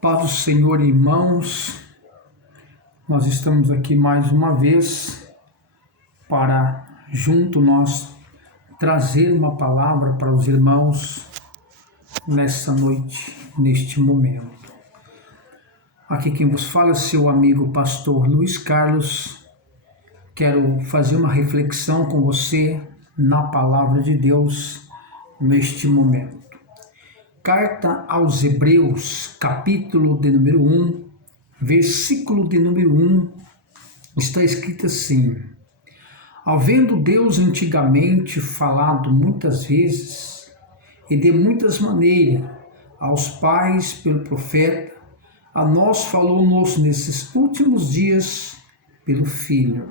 Paz do Senhor, irmãos, nós estamos aqui mais uma vez para junto nós trazer uma palavra para os irmãos nessa noite, neste momento. Aqui quem vos fala é seu amigo pastor Luiz Carlos. Quero fazer uma reflexão com você na palavra de Deus neste momento. Carta aos Hebreus, capítulo de número 1, versículo de número 1, está escrito assim: havendo Deus antigamente falado muitas vezes e de muitas maneiras aos pais pelo profeta, a nós falou-nos nesses últimos dias pelo Filho.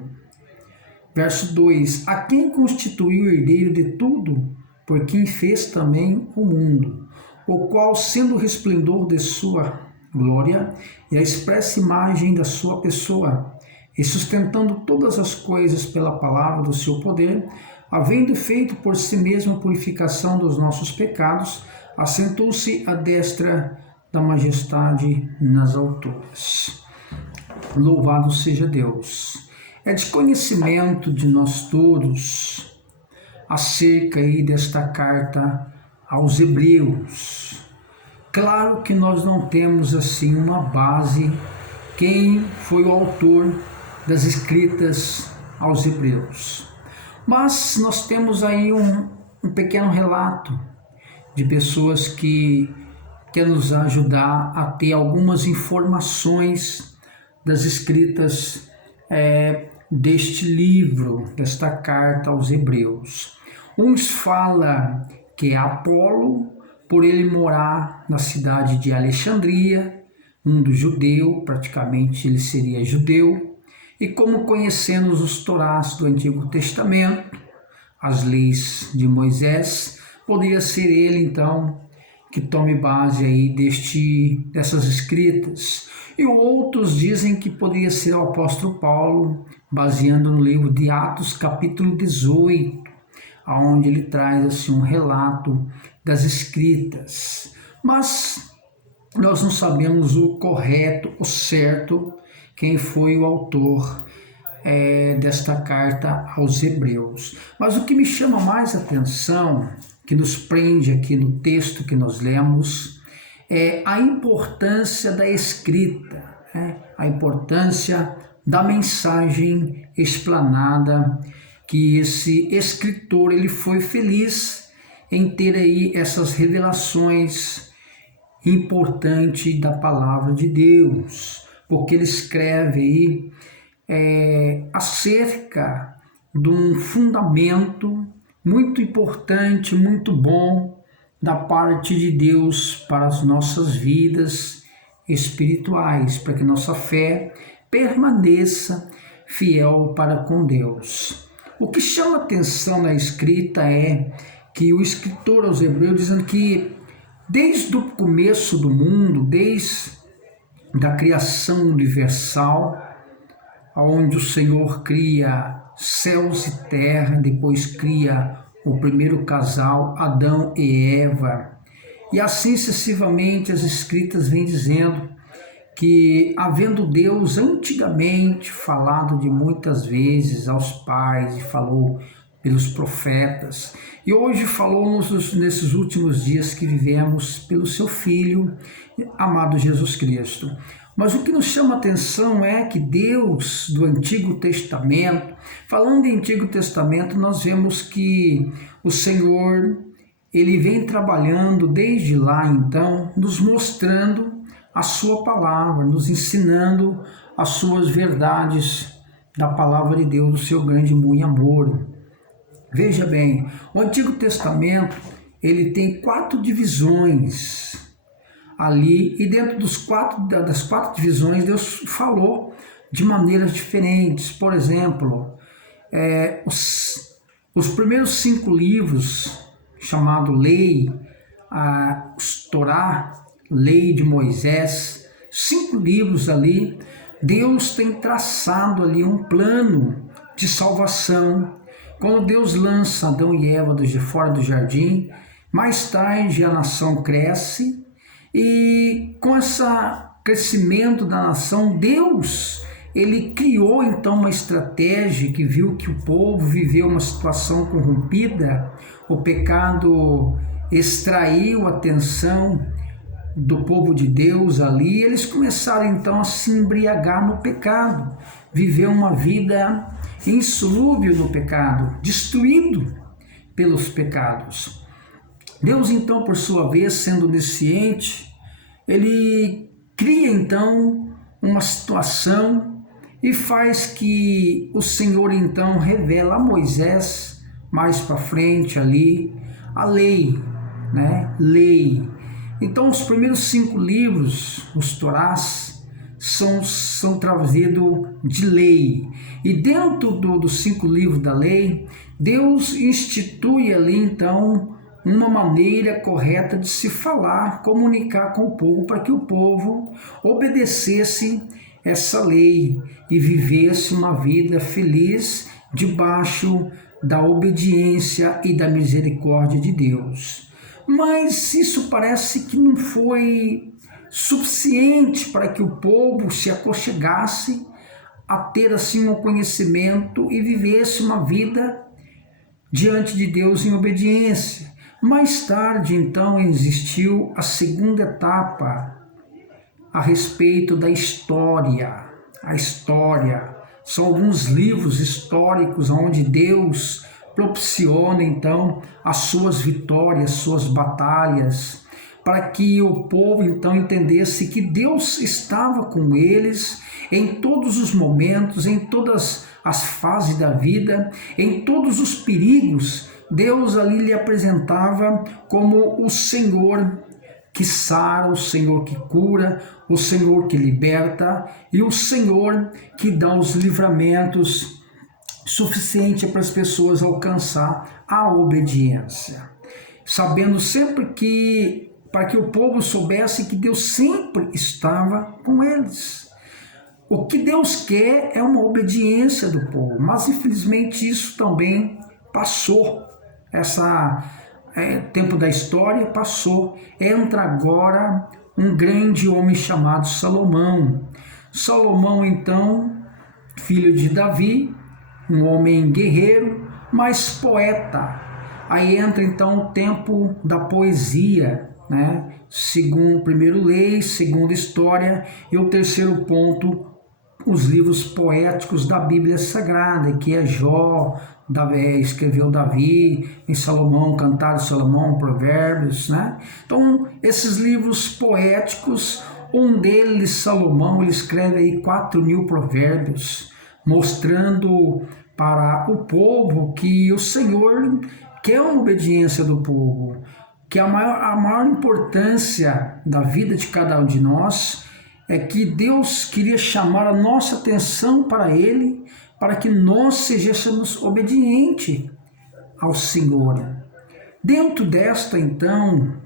Verso 2: a quem constituiu herdeiro de tudo, por quem fez também o mundo, o qual, sendo o resplendor de sua glória e a expressa imagem da sua pessoa, e sustentando todas as coisas pela palavra do seu poder, havendo feito por si mesmo a purificação dos nossos pecados, assentou-se à destra da majestade nas alturas. Louvado seja Deus! É de conhecimento de nós todos acerca aí desta carta aos Hebreus. Claro que nós não temos assim uma base, quem foi o autor das escritas aos Hebreus. Mas nós temos aí um pequeno relato de pessoas que querem nos ajudar a ter algumas informações das escritas deste livro, desta carta aos Hebreus. Uns falam que é Apolo, por ele morar na cidade de Alexandria, mundo judeu, praticamente ele seria judeu, e como conhecendo os Torás do Antigo Testamento, as leis de Moisés, poderia ser ele então que tome base aí dessas escritas. E outros dizem que poderia ser o apóstolo Paulo, baseando no livro de Atos, capítulo 18, onde ele traz assim um relato das escritas. Mas nós não sabemos o correto, o certo, quem foi o autor desta carta aos Hebreus. Mas o que me chama mais atenção, que nos prende aqui no texto que nós lemos, é a importância da escrita, a importância da mensagem explanada, que esse escritor ele foi feliz em ter aí essas revelações importantes da palavra de Deus, porque ele escreve aí acerca de um fundamento muito importante, muito bom da parte de Deus para as nossas vidas espirituais, para que nossa fé permaneça fiel para com Deus. O que chama atenção na escrita é que o escritor aos Hebreus dizendo que desde o começo do mundo, desde a criação universal, onde o Senhor cria céus e terra, depois cria o primeiro casal, Adão e Eva, e assim sucessivamente as escritas vêm dizendo que, havendo Deus antigamente falado de muitas vezes aos pais e falou pelos profetas, e hoje falou-nos nesses últimos dias que vivemos pelo seu Filho, amado Jesus Cristo. Mas o que nos chama a atenção é que Deus do Antigo Testamento, falando em Antigo Testamento, nós vemos que o Senhor, ele vem trabalhando desde lá então, nos mostrando a sua palavra, nos ensinando as suas verdades da palavra de Deus, do seu grande e muito amor. Veja bem, o Antigo Testamento, ele tem 4 divisões ali, e dentro das 4 divisões, Deus falou de maneiras diferentes. Por exemplo, os primeiros 5 livros, chamado Lei, Torá, Lei de Moisés, 5 livros ali, Deus tem traçado ali um plano de salvação. Quando Deus lança Adão e Eva de fora do jardim, mais tarde a nação cresce E com esse crescimento da nação, Deus, ele criou então uma estratégia que viu que o povo viveu uma situação corrompida, o pecado extraiu a atenção do povo de Deus ali, eles começaram então a se embriagar no pecado, viver uma vida insolúvel no pecado, destruído pelos pecados. Deus então, por sua vez, sendo onisciente, ele cria então uma situação e faz que o Senhor então revela a Moisés, mais para frente ali, a lei, né? Lei. Então os primeiros 5 livros, os Torás, são traduzidos de lei. E dentro dos 5 livros da lei, Deus institui ali então uma maneira correta de se falar, comunicar com o povo, para que o povo obedecesse essa lei e vivesse uma vida feliz debaixo da obediência e da misericórdia de Deus. Mas isso parece que não foi suficiente para que o povo se aconchegasse a ter assim um conhecimento e vivesse uma vida diante de Deus em obediência. Mais tarde, então, existiu a segunda etapa a respeito da história. A história são alguns livros históricos onde Deus propiciona, então, as suas vitórias, suas batalhas, para que o povo, então, entendesse que Deus estava com eles em todos os momentos, em todas as fases da vida, em todos os perigos. Deus ali lhe apresentava como o Senhor que sara, o Senhor que cura, o Senhor que liberta e o Senhor que dá os livramentos suficientes para as pessoas alcançar a obediência. Sabendo sempre que, para que o povo soubesse que Deus sempre estava com eles. O que Deus quer é uma obediência do povo, mas infelizmente isso também passou. Tempo da história passou. Entra agora um grande homem chamado Salomão. Salomão, então, filho de Davi, um homem guerreiro, mas poeta. Aí entra então o tempo da poesia, né? Segundo primeiro lei, segunda história e o terceiro ponto, os livros poéticos da Bíblia Sagrada, que é Jó, escreveu Davi, em Salomão, Cantares de Salomão, Provérbios, né? Então, esses livros poéticos, um deles, Salomão, ele escreve aí 4.000 provérbios, mostrando para o povo que o Senhor quer uma obediência do povo, que a maior importância da vida de cada um de nós é que Deus queria chamar a nossa atenção para Ele, para que nós sejamos obedientes ao Senhor. Dentro desta, então,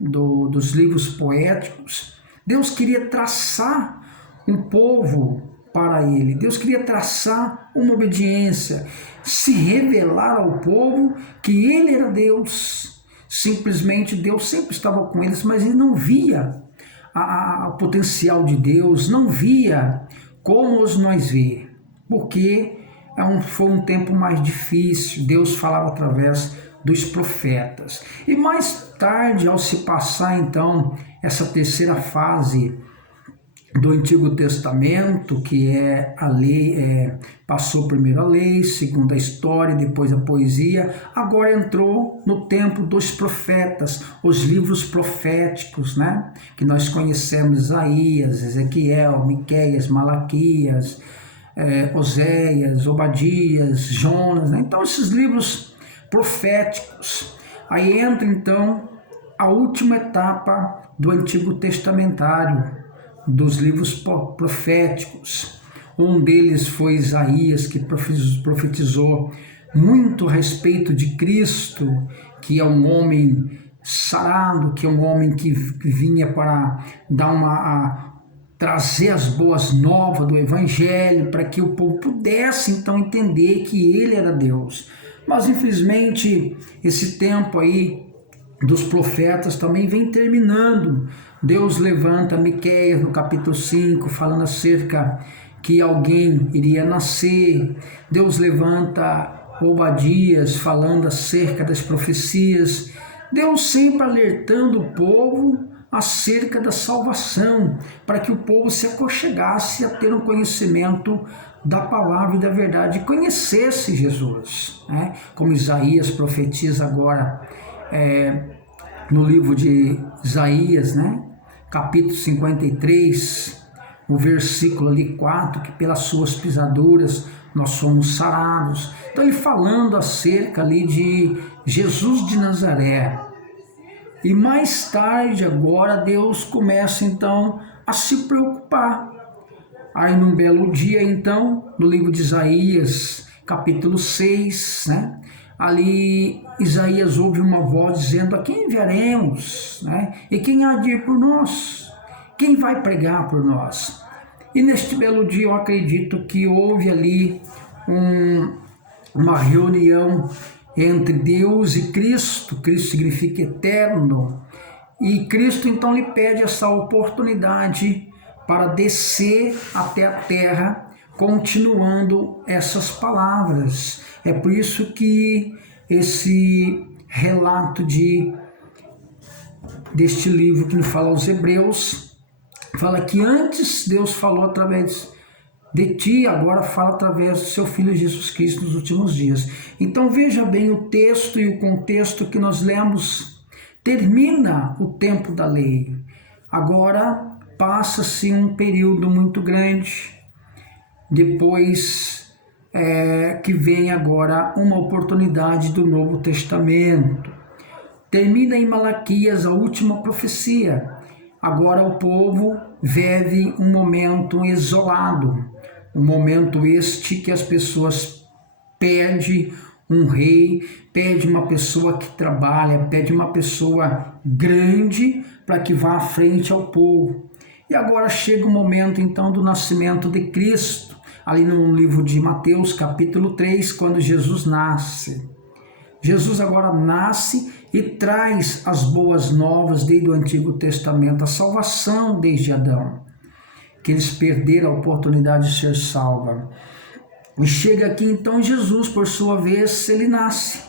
dos livros poéticos, Deus queria traçar um povo para Ele. Deus queria traçar uma obediência, se revelar ao povo que Ele era Deus. Simplesmente Deus sempre estava com eles, mas ele não via o potencial de Deus, não via como nós vê, porque foi um tempo mais difícil. Deus falava através dos profetas. E mais tarde, ao se passar então essa terceira fase do Antigo Testamento, que é a lei, passou primeiro a lei, segundo a história, depois a poesia, agora entrou no tempo dos profetas, os livros proféticos, né? Que nós conhecemos: Isaías, Ezequiel, Miqueias, Malaquias, Oséias, Obadias, Jonas, né? Então esses livros proféticos. Aí entra então a última etapa do Antigo Testamentário, dos livros proféticos. Um deles foi Isaías, que profetizou muito a respeito de Cristo, que é um homem sarado, que é um homem que vinha para trazer as boas novas do Evangelho, para que o povo pudesse então entender que ele era Deus. Mas infelizmente esse tempo aí dos profetas também vem terminando. Deus levanta Miqueias no capítulo 5, falando acerca que alguém iria nascer. Deus levanta Obadias, falando acerca das profecias. Deus sempre alertando o povo acerca da salvação, para que o povo se aconchegasse a ter um conhecimento da palavra e da verdade, e conhecesse Jesus, né? Como Isaías profetiza agora no livro de Isaías, né? Capítulo 53, o versículo ali 4, que pelas suas pisaduras nós somos sarados. Então ele falando acerca ali de Jesus de Nazaré. E mais tarde agora Deus começa então a se preocupar. Aí num belo dia então, no livro de Isaías, capítulo 6, né? Ali Isaías ouve uma voz dizendo: a quem enviaremos, né? E quem há de ir por nós? Quem vai pregar por nós? E neste belo dia eu acredito que houve ali uma reunião entre Deus e Cristo. Cristo significa eterno. E Cristo então lhe pede essa oportunidade para descer até a terra, continuando essas palavras. É por isso que esse relato deste livro que nos fala aos Hebreus, fala que antes Deus falou através de ti, agora fala através do seu Filho Jesus Cristo nos últimos dias. Então veja bem o texto e o contexto que nós lemos. Termina o tempo da lei. Agora passa-se um período muito grande. Depois que vem agora uma oportunidade do Novo Testamento. Termina em Malaquias a última profecia. Agora o povo vive um momento isolado, um momento este que as pessoas pedem um rei, pede uma pessoa que trabalha, pede uma pessoa grande para que vá à frente ao povo. E agora chega o momento então do nascimento de Cristo, ali no livro de Mateus capítulo 3, quando Jesus nasce. Jesus agora nasce e traz as boas novas desde o Antigo Testamento, a salvação desde Adão, que eles perderam a oportunidade de ser salvos. E chega aqui então Jesus, por sua vez, ele nasce.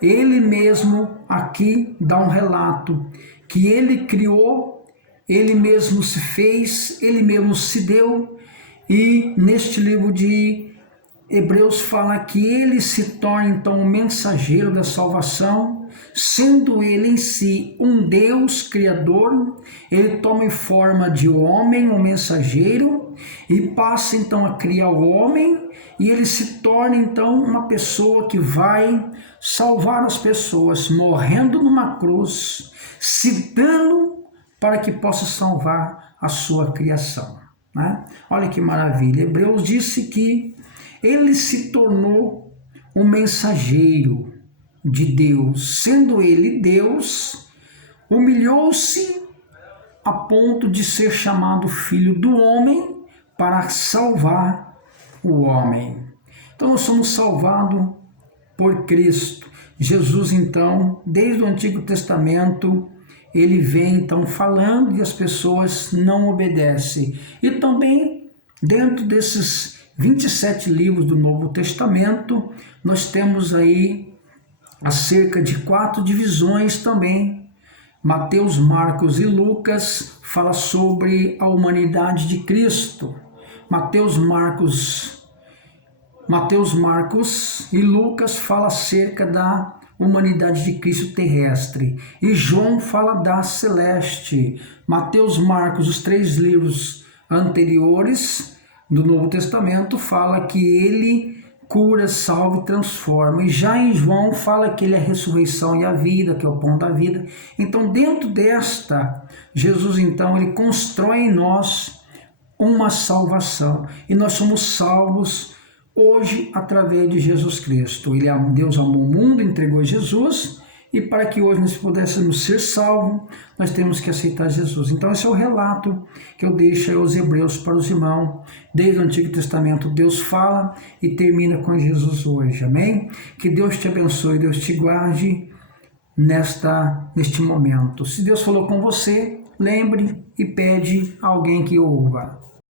Ele mesmo aqui dá um relato que ele criou, ele mesmo se fez, ele mesmo se deu. E neste livro de Hebreus fala que ele se torna então o mensageiro da salvação, sendo ele em si um Deus criador. Ele toma em forma de homem, um mensageiro, e passa então a criar o homem, e ele se torna então uma pessoa que vai salvar as pessoas, morrendo numa cruz, se dando para que possa salvar a sua criação, né? Olha que maravilha. Hebreus disse que ele se tornou um mensageiro de Deus, sendo ele Deus, humilhou-se a ponto de ser chamado filho do homem para salvar o homem. Então nós somos salvados por Cristo. Jesus então, desde o Antigo Testamento, ele vem então falando e as pessoas não obedecem. E também dentro desses 27 livros do Novo Testamento, nós temos aí acerca de 4 divisões também. Mateus, Marcos e Lucas fala sobre a humanidade de Cristo. Mateus, Marcos e Lucas fala acerca da humanidade de Cristo terrestre. E João fala da celeste. Mateus, Marcos, os 3 livros anteriores do Novo Testamento fala que ele cura, salva e transforma. E já em João fala que ele é a ressurreição e a vida, que é o pão da vida. Então, dentro desta, Jesus então ele constrói em nós uma salvação. E nós somos salvos hoje através de Jesus Cristo. Deus amou o mundo, entregou Jesus, e para que hoje nós pudéssemos ser salvos, nós temos que aceitar Jesus. Então esse é o relato que eu deixo aos Hebreus para os irmãos. Desde o Antigo Testamento Deus fala e termina com Jesus hoje, amém? Que Deus te abençoe, Deus te guarde. neste momento. Se Deus falou com você, lembre e pede a alguém que ouva.